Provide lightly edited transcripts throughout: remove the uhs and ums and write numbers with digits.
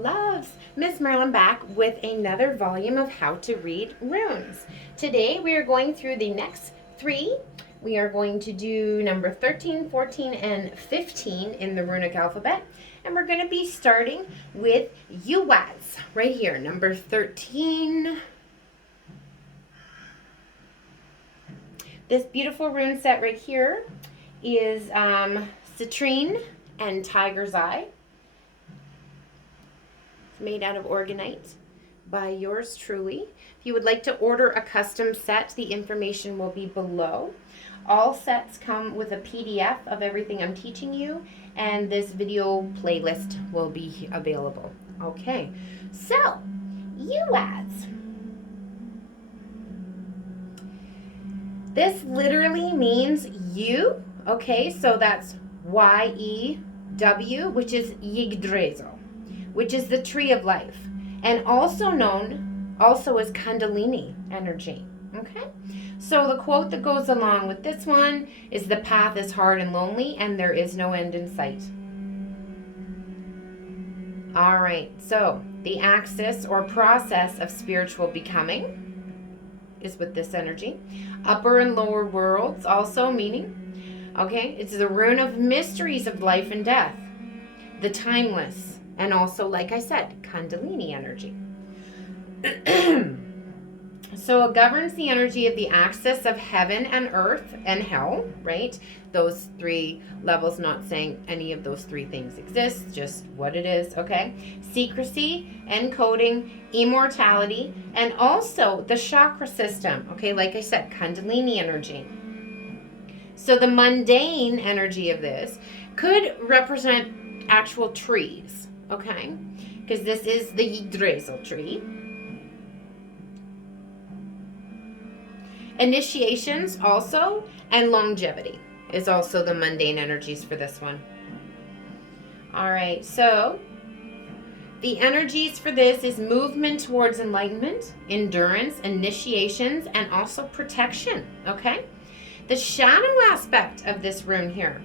loves, MsMerlin back with another volume of how to read runes. Today we are going through the next 3. We are going to do number 13, 14, and 15 in the runic alphabet. And we're going to be starting with Eihwaz right here, number 13. This beautiful rune set right here is citrine and tiger's eye. Made out of organite by yours truly. If you would like to order a custom set, the information will be below. All sets come with a PDF of everything I'm teaching you, and this video playlist will be available. Okay, so Eihwaz. This literally means you. Okay, so that's Y-E-W, which is Yggdrasil, which is the tree of life, and also known as Kundalini energy. Okay, so the quote that goes along with this one is, the path is hard and lonely and there is no end in sight. All right, so the axis or process of spiritual becoming is with this energy. Upper and lower worlds also meaning, okay, it's the rune of mysteries of life and death, the timeless, and also, like I said, Kundalini energy. So it governs the energy of the axis of heaven and earth and hell, right? Those 3 levels, not saying any of those 3 things exist, just what it is, okay? Secrecy, encoding, immortality, and also the chakra system, okay? Like I said, Kundalini energy. So the mundane energy of this could represent actual trees, okay? Because this is the Yggdrasil tree. Initiations also, and longevity is also the mundane energies for this one. All right, so the energies for this is movement towards enlightenment, endurance, initiations, and also protection, okay? The shadow aspect of this rune here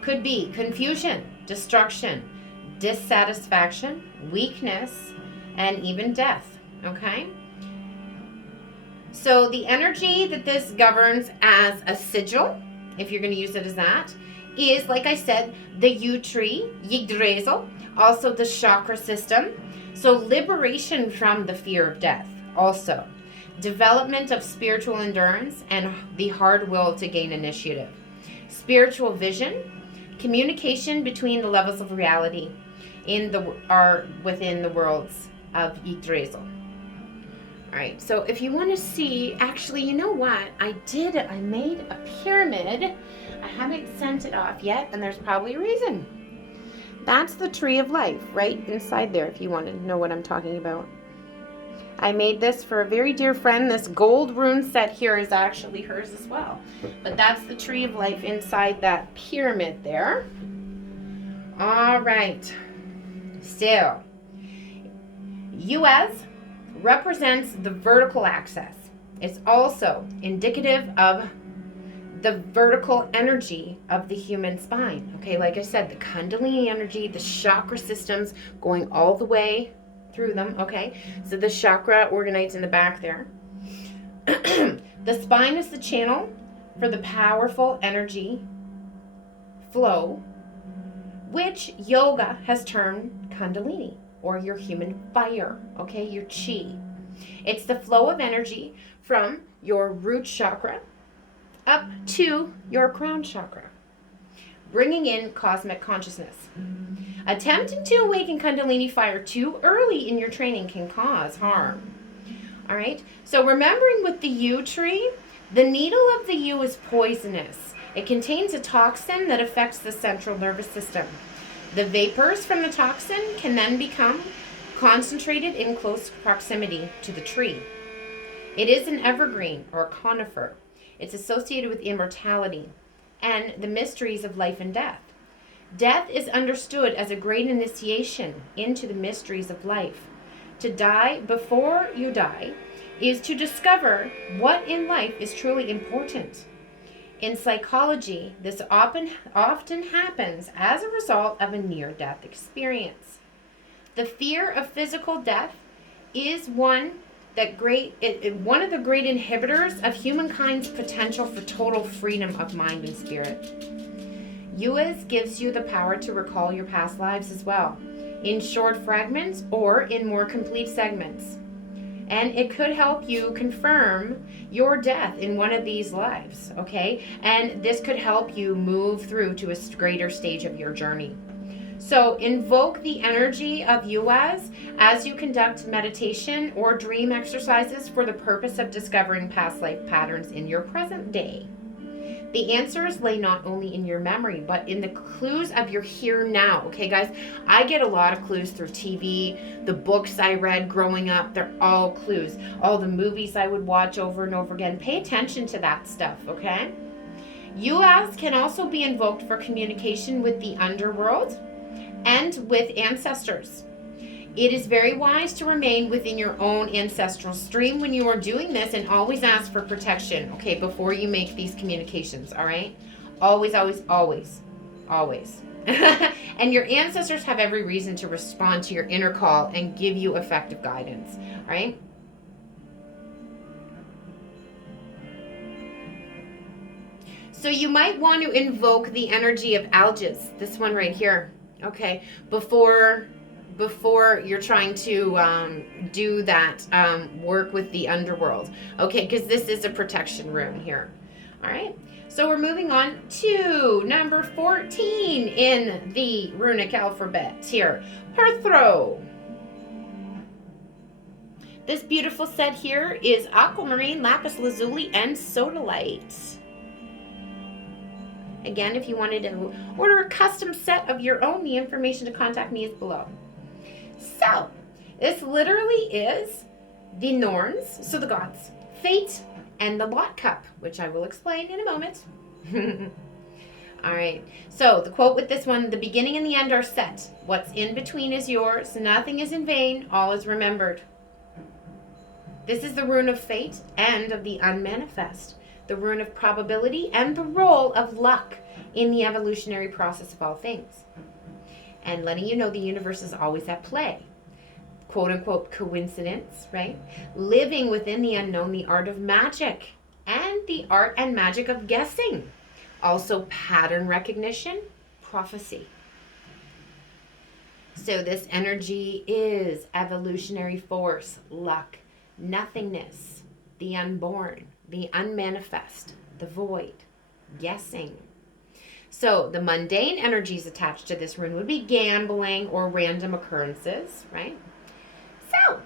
could be confusion, destruction, dissatisfaction, weakness, and even death, okay? So the energy that this governs as a sigil, if you're going to use it as that, is, like I said, the yew tree, Yggdrasil, also the chakra system. So liberation from the fear of death, also. Development of spiritual endurance and the hard will to gain initiative. Spiritual vision, communication between the levels of reality within the worlds of Yggdrasil. All right, so if you want to see, actually, you know what? I made a pyramid. I haven't sent it off yet, and there's probably a reason. That's the tree of life right inside there, if you want to know what I'm talking about. I made this for a very dear friend. This gold rune set here is actually hers as well. But that's the tree of life inside that pyramid there. All right. Still, Eihwaz represents the vertical axis. It's also indicative of the vertical energy of the human spine. Okay, like I said, the Kundalini energy, the chakra systems going all the way through them. Okay, so the chakra organites in the back there. The spine is the channel for the powerful energy flow, which yoga has termed Kundalini, or your human fire, okay, your chi. It's the flow of energy from your root chakra up to your crown chakra, bringing in cosmic consciousness. Attempting to awaken Kundalini fire too early in your training can cause harm. All right, so remembering with the yew tree, the needle of the yew is poisonous. It contains a toxin that affects the central nervous system. The vapors from the toxin can then become concentrated in close proximity to the tree. It is an evergreen or conifer. It's associated with immortality and the mysteries of life and death. Death is understood as a great initiation into the mysteries of life. To die before you die is to discover what in life is truly important. In psychology, this often happens as a result of a near-death experience. The fear of physical death is one of the great inhibitors of humankind's potential for total freedom of mind and spirit. Eihwaz gives you the power to recall your past lives as well, in short fragments or in more complete segments. And it could help you confirm your death in one of these lives, okay? And this could help you move through to a greater stage of your journey. So invoke the energy of Eihwaz as you conduct meditation or dream exercises for the purpose of discovering past life patterns in your present day. The answers lay not only in your memory, but in the clues of your here now. Okay, guys, I get a lot of clues through TV, the books I read growing up, they're all clues. All the movies I would watch over and over again. Pay attention to that stuff, okay? Eihwaz can also be invoked for communication with the underworld and with ancestors. It is very wise to remain within your own ancestral stream when you are doing this, and always ask for protection, okay, before you make these communications, all right? Always, always, always, always. And your ancestors have every reason to respond to your inner call and give you effective guidance, all right? So you might want to invoke the energy of Algiz, this one right here, okay, before you're trying to do that work with the underworld. Okay, because this is a protection rune here. All right, so we're moving on to number 14 in the runic alphabet here, Pertho. This beautiful set here is aquamarine, lapis lazuli, and sodalite. Again, if you wanted to order a custom set of your own, the information to contact me is below. So, this literally is the Norns, so the gods, fate, and the lot cup, which I will explain in a moment. All right, so the quote with this one, the beginning and the end are set. What's in between is yours. Nothing is in vain. All is remembered. This is the rune of fate and of the unmanifest, the rune of probability and the role of luck in the evolutionary process of all things. And letting you know the universe is always at play. Quote unquote coincidence, right? Living within the unknown, the art of magic, and the art and magic of guessing. Also pattern recognition, prophecy. So this energy is evolutionary force, luck, nothingness, the unborn, the unmanifest, the void, guessing. So the mundane energies attached to this rune would be gambling or random occurrences, right? So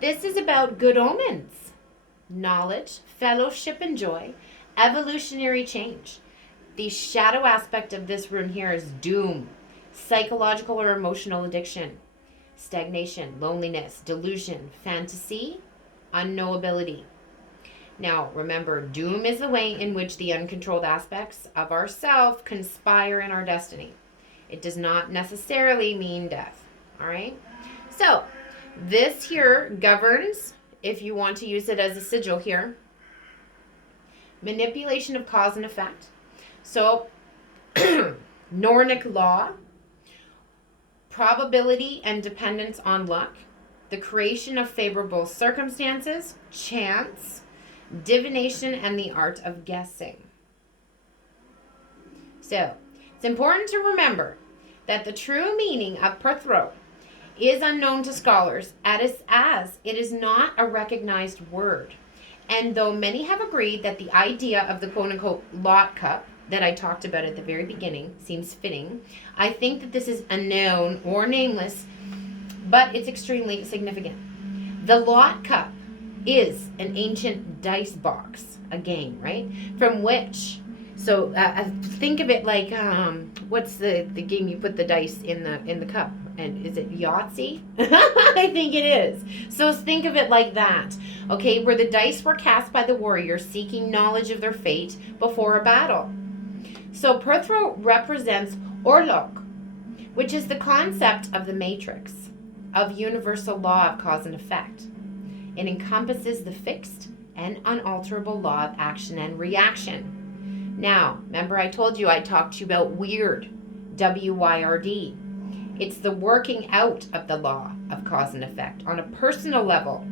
this is about good omens, knowledge, fellowship, and joy, evolutionary change. The shadow aspect of this rune here is doom, psychological or emotional addiction, stagnation, loneliness, delusion, fantasy, unknowability. Now, remember, doom is the way in which the uncontrolled aspects of ourself conspire in our destiny. It does not necessarily mean death, all right? So, this here governs, if you want to use it as a sigil here, manipulation of cause and effect. So, Nordic law, probability and dependence on luck, the creation of favorable circumstances, chance, divination, and the art of guessing. So, it's important to remember that the true meaning of Pertho is unknown to scholars as it is not a recognized word. And though many have agreed that the idea of the quote-unquote lot cup that I talked about at the very beginning seems fitting, I think that this is unknown or nameless, but it's extremely significant. The lot cup is an ancient dice box, a game, right? From which, so think of it like, what's the game you put the dice in the cup? And is it Yahtzee? I think it is. So think of it like that, okay? Where the dice were cast by the warrior seeking knowledge of their fate before a battle. So Pertho represents Orlok, which is the concept of the matrix, of universal law of cause and effect. It encompasses the fixed and unalterable law of action and reaction. Now, remember I told you I talked to you about weird, W-Y-R-D. It's the working out of the law of cause and effect on a personal level.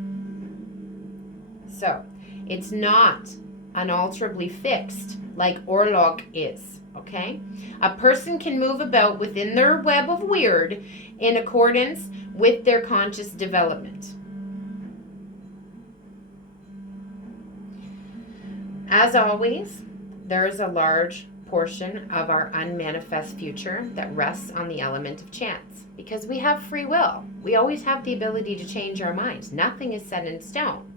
So, it's not unalterably fixed like Orlog is, okay? A person can move about within their web of weird in accordance with their conscious development. As always, there is a large portion of our unmanifest future that rests on the element of chance, because we have free will. We always have the ability to change our minds. Nothing is set in stone.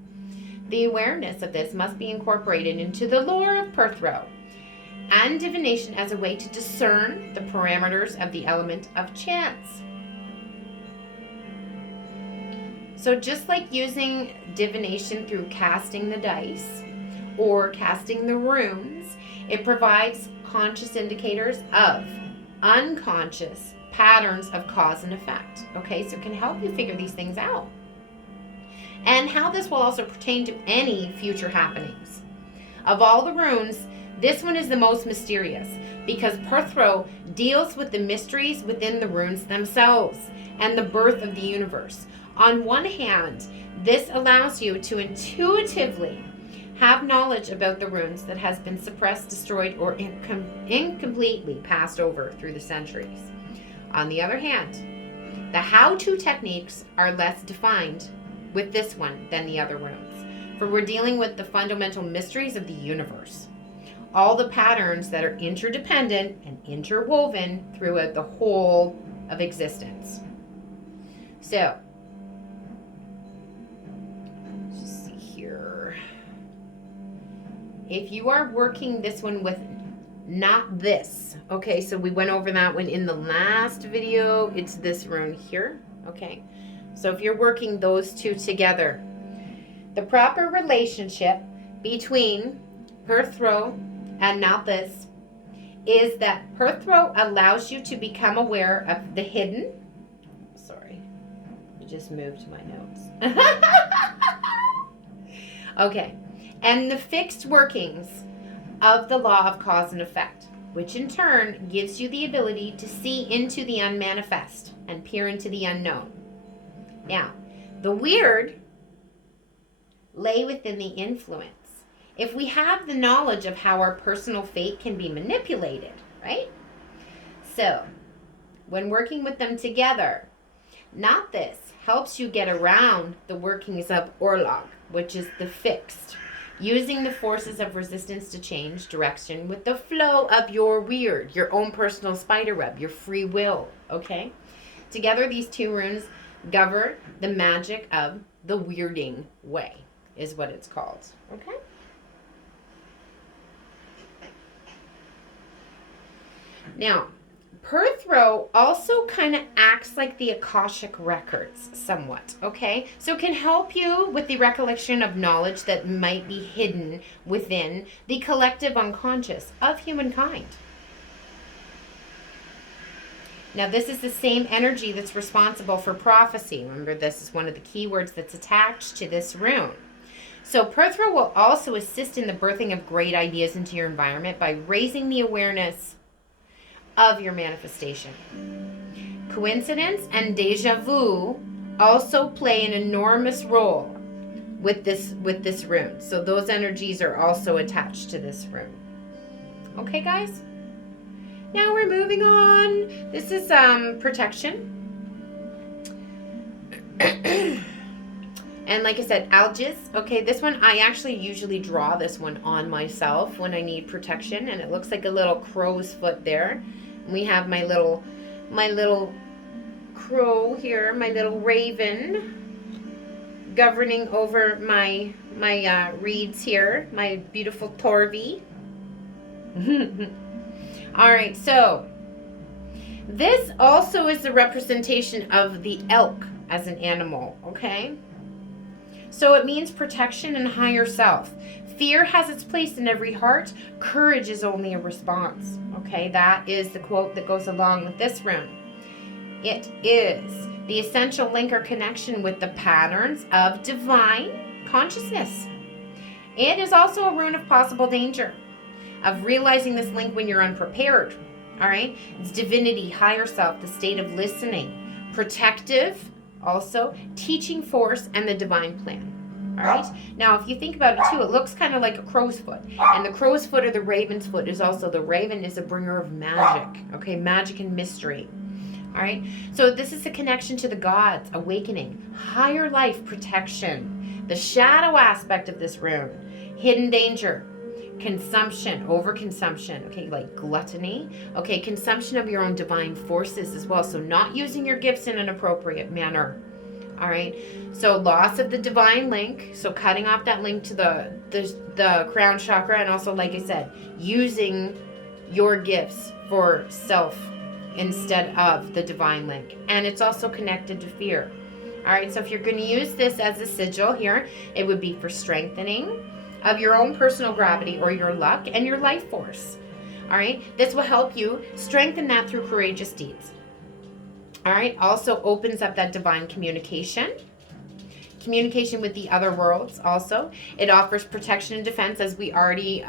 The awareness of this must be incorporated into the lore of Pertho and divination as a way to discern the parameters of the element of chance. So just like using divination through casting the dice or casting the runes, it provides conscious indicators of unconscious patterns of cause and effect. Okay, so it can help you figure these things out. And how this will also pertain to any future happenings. Of all the runes, this one is the most mysterious because Pertho deals with the mysteries within the runes themselves and the birth of the universe. On one hand, this allows you to intuitively have knowledge about the runes that has been suppressed, destroyed, or incompletely passed over through the centuries. On the other hand, the how-to techniques are less defined with this one than the other runes, for we're dealing with the fundamental mysteries of the universe, all the patterns that are interdependent and interwoven throughout the whole of existence. So, let's just see here. If you are working this one with not this, okay, so we went over that one in the last video. It's this rune here, okay. So if you're working those two together, the proper relationship between Pertho and not this is that Pertho allows you to become aware of the hidden. Sorry, I just moved my notes. Okay, and the fixed workings of the law of cause and effect, which in turn gives you the ability to see into the unmanifest and peer into the unknown. Now, the weird lay within the influence. If we have the knowledge of how our personal fate can be manipulated, right? So, when working with them together, not this helps you get around the workings of Orlog, which is the fixed, using the forces of resistance to change direction with the flow of your weird, your own personal spider web, your free will, okay? Together, these two runes govern the magic of the weirding way, is what it's called, okay? Now, Pertho also kind of acts like the Akashic records somewhat, okay? So it can help you with the recollection of knowledge that might be hidden within the collective unconscious of humankind. Now, this is the same energy that's responsible for prophecy. Remember, this is one of the keywords that's attached to this rune. So Pertho will also assist in the birthing of great ideas into your environment by raising the awareness of your manifestation. Coincidence and deja vu also play an enormous role with this rune. So those energies are also attached to this rune. Okay, guys? Now we're moving on. This is protection. And like I said, Algiz. Okay, this one, I actually usually draw this one on myself when I need protection. And it looks like a little crow's foot there. And we have my little crow here, my little raven, governing over my reeds here, my beautiful Torvi. All right, so this also is the representation of the elk as an animal, okay? So it means protection and higher self. Fear has its place in every heart. Courage is only a response, okay? That is the quote that goes along with this rune. It is the essential link or connection with the patterns of divine consciousness. It is also a rune of possible danger, of realizing this link when you're unprepared, All right? It's divinity, higher self, the state of listening. Protective, also, teaching force, and the divine plan. All right? Now, if you think about it too, it looks kind of like a crow's foot. And the crow's foot or the raven's foot is also, the raven is a bringer of magic. Okay? Magic and mystery. All right? So this is a connection to the gods, awakening, higher life, protection, the shadow aspect of this rune, hidden danger, consumption, overconsumption, okay, like gluttony, okay, consumption of your own divine forces as well, so not using your gifts in an appropriate manner. All right, so loss of the divine link, so cutting off that link to the crown chakra, and also, like I said, using your gifts for self instead of the divine link. And it's also connected to fear. All right, so if you're going to use this as a sigil here, it would be for strengthening of your own personal gravity or your luck and your life force. All right, this will help you strengthen that through courageous deeds. All right, also opens up that divine communication with the other worlds. Also, it offers protection and defense, as we already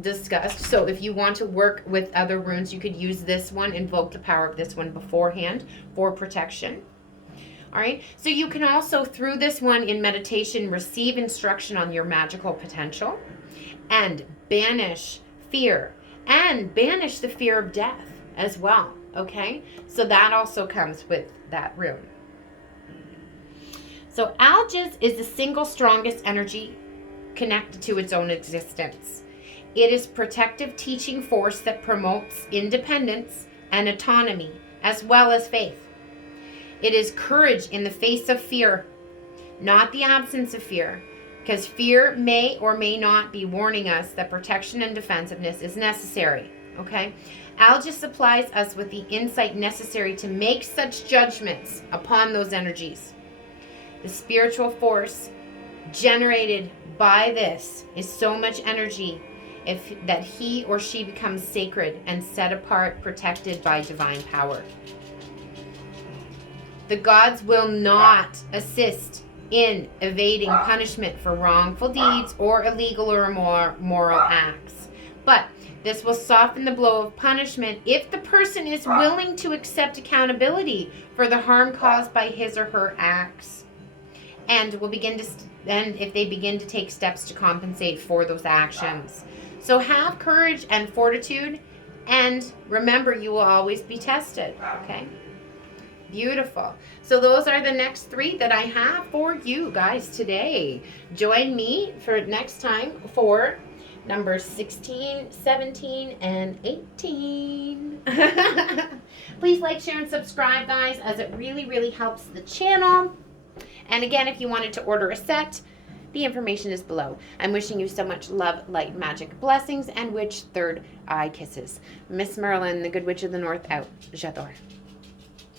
discussed. So if you want to work with other runes, you could use this one, invoke the power of this one beforehand for protection. All right, so you can also, through this one in meditation, receive instruction on your magical potential and banish fear, and banish the fear of death as well, okay? So that also comes with that rune. So Algiz is the single strongest energy connected to its own existence. It is protective teaching force that promotes independence and autonomy, as well as faith. It is courage in the face of fear, not the absence of fear, because fear may or may not be warning us that protection and defensiveness is necessary, okay? Algiz supplies us with the insight necessary to make such judgments upon those energies. The spiritual force generated by this is so much energy that he or she becomes sacred and set apart, protected by divine power. The gods will not assist in evading punishment for wrongful deeds or illegal or immoral acts. But this will soften the blow of punishment if the person is willing to accept accountability for the harm caused by his or her acts, and if they begin to take steps to compensate for those actions. So have courage and fortitude, and remember, you will always be tested, okay? Beautiful. So those are the next 3 that I have for you guys today. Join me for next time for numbers 16, 17, and 18. Please like, share, and subscribe, guys, as it really, really helps the channel. And again, if you wanted to order a set, the information is below. I'm wishing you so much love, light, magic, blessings, and witch third eye kisses. MsMerlin, the Good Witch of the North, out. J'adore.